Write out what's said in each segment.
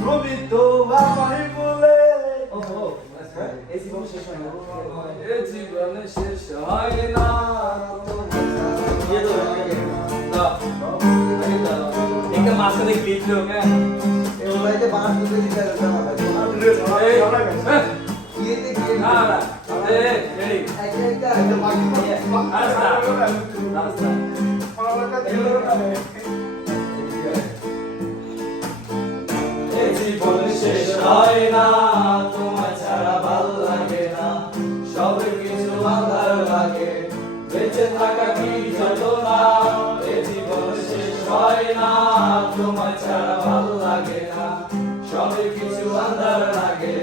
তুমি তো আমায় বলে এই জীবন শেষ হয় না। এ জীবন শেষ হয় না দিয়ে দাও আমাকে। দাও আগে দাও একটা মাঝখানে ক্লিপ দিও কেন এই লাইতে বাস দিতে দিতে না ভাই এই ইয়েতে কি না না এই রেডি একটা একটা বাকি আস্তা আস্তা এ জীবন শেষ হয় না তোমার ছাড়া ভালো লাগে না সব কিছু আঁধার লাগে বেঁচে থাকা কি যন্ত্রণা এ জীবন শেষ হয় না তোমার ছাড়া ভালো লাগে না সব কিছু আঁধার লাগে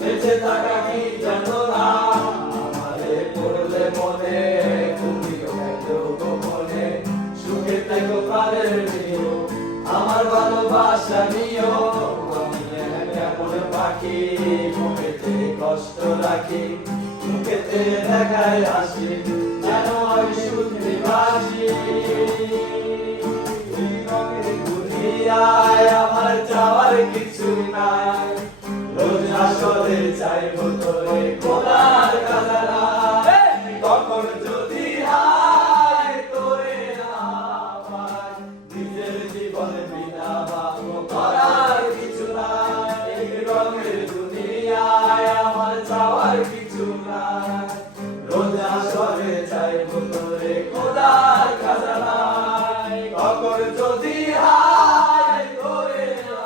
বেঁচে থাকা কি যন্ত্রণা আমারে পড়লে মনে তুমিও একটু গোপনে সুখে থেকো প্রাণের নিও আমার ভালোবাসা নিও আমি কেমন পাখি মুখেতে কষ্ট রাখি মুখেতে দেখায় হাসি যেন আমি শুনতে বাসি দুনিয়ায় আমার চাওয়ার কিছু নাই রোজ আসলে চাইবো তোরে খোদার খাজানা কখন যদি হায় তোরে না পাই নিজের জীবনে বিনা ভাবো করার কিছু নাই এই রঙের দুনিয়ায় আমার চাওয়ার কিছু নাই রোজ আসলে চাইবো তোরে খোদার খাজানা কখন যদি হায় তোরে না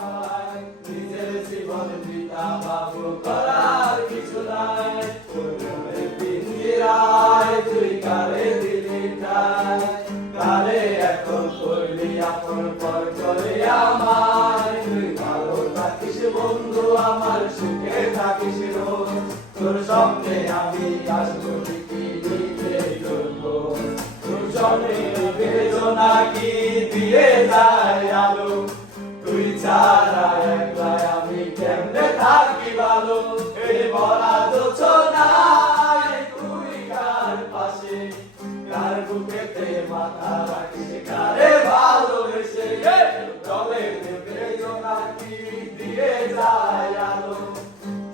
পাই নিজের জীবনে বিনা ভাবো করার কিছু নাই তোরে পিঞ্জিরায় তুই কারে দিলি ঠাই কারে এখন করলি আপন পর চলে আমায় তুই ভালো থাকিস বন্ধু আমার সুখে থাকিস রোজ তোর স্বপ্নে আমি আসবো ঠিকই নিতে তোর খোঁজ। তোর স্বপ্নে বেদনা কি দিয়ে যায় আলো তুই ছাড়া একলা আমি কেমনে থাকি ভালো এই বলা যোচনায় তুই কার পাশে কার বুকেতে মাথা রাখিস কারে ভালোবেসে তবে বেদনা কি দিয়ে যায় আলো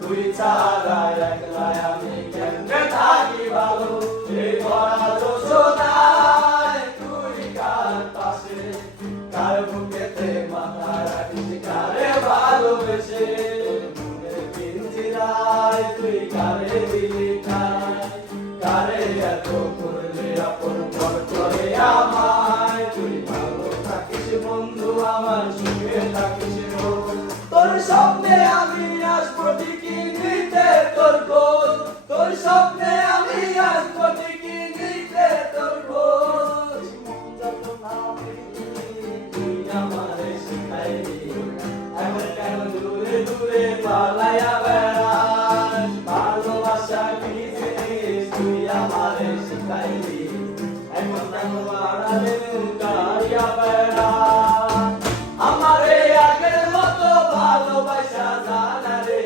তুই ছাড়া একলা আমি কেমনে থাকি ভালো এই বলা যোচনায় তুই কার পাশে কার বুকেতে মাথা রাখিস কারে ভালোবেসে মনের পিঞ্জিরায় তুই কারে দিলি ঠাই কারে এত করলে আপন পর করে আমায় তুই ভালো থাকিস বন্ধু আমার সুখে থাকিস রোজ তোর স্বপ্নে আমি আসবো ঠিকই নিতে তোর খোঁজ তোর স্বপ্নে আমি আসবো ঠিকই নিতে তোর খোঁজ মন যত না তুই আমারে শিখাইলি এখন কেন দূরে দূরে পালাইয়া বেড়াস ভালোবাসা কি জিনিস তুই আমারে শিখাইলি এখন কেন আড়ালে লুকাইয়া বেড়াস আমারে আগের মতো ভালোবাসা জানা রে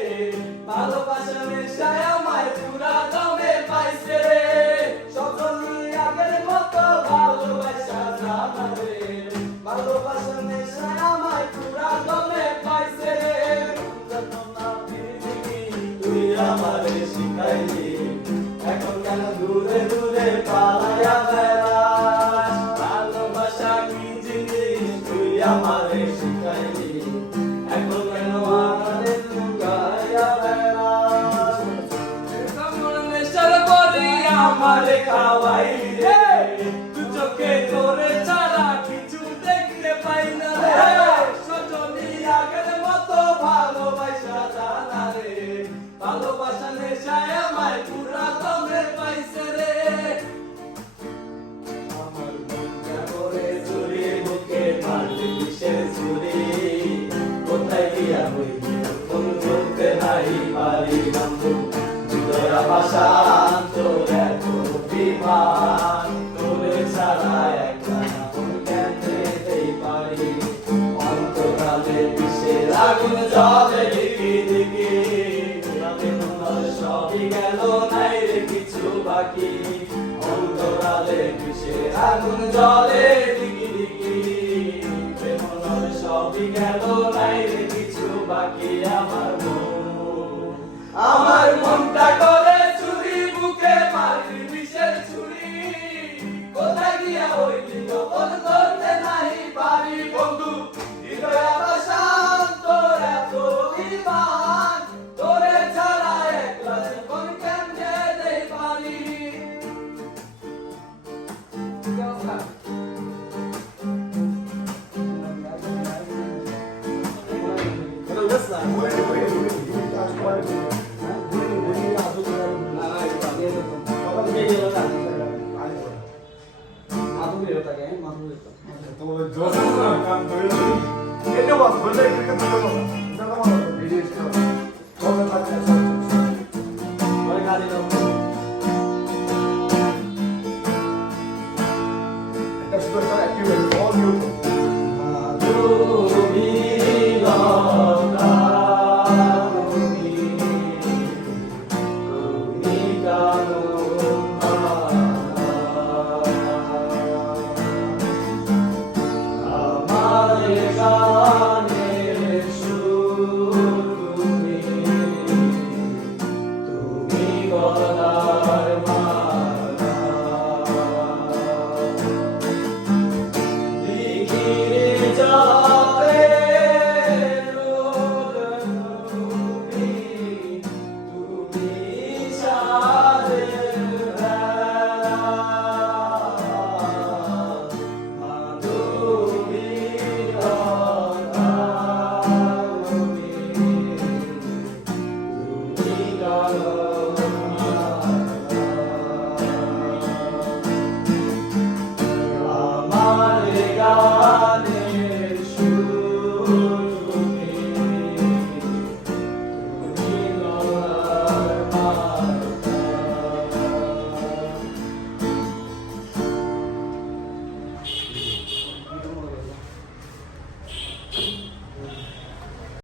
ভালোবাসা নেশায় আমায় পুরা দমে পাইছে রে সকলই আগের মতো ভালোবাসা জানা রে ভালোবাসা নেশায় আমায় পুরা দমে পাইছে রে যতনা পৃথিবী তুই আমারে শিখাইলি এখন কেন দূরে দূরে পালাইয়া বেড়াস ভালোবাসা কি জিনিস তুই আমারে শিখাইলি এখন কেন আমারে লুকাইয়া বেড়াস কেমন নেশার বলি আমারে খাওয়াইলি রে তুই চোখে তোরে ছাড়া কিছু দেখতে পাই না রে সজনী আগের মতো ভালোবাসা জানা রে ভালোবাসা নেশায় আমায় পুরা দমে পাইছে রে আমার মনটা করে চুরি বুকে মারলি কিসের চুরি কোথায় গিয়া হইলি কোন করতে নাই পারি বন্ধু তোরা ভাষা তোর এত বিমান তোরে ছাড়া একলা কোন কেমনে পারি অন্তরালে বিষের আগুন জ্বলে দিকি দিকি সবই গেল নাই রে কিছু বাকি অন্তরালে বিষের আগুন জ্বলে দিকি দিকি প্রেম সবই গেল নাই রে কিছু পাখি আমার আমার মনটা করে চুরি বুকে মারি বিষের ছুরি কোথায় গিয়া হইলি গোপন করতে নাই পারি বন্ধু হৃদয় আবাসান তোর এত বিমান তোরে ছাড়া একলা জীবন কেমনে দেই পারি এটা বাস বলে কি কথা বলো এটা কথা বলো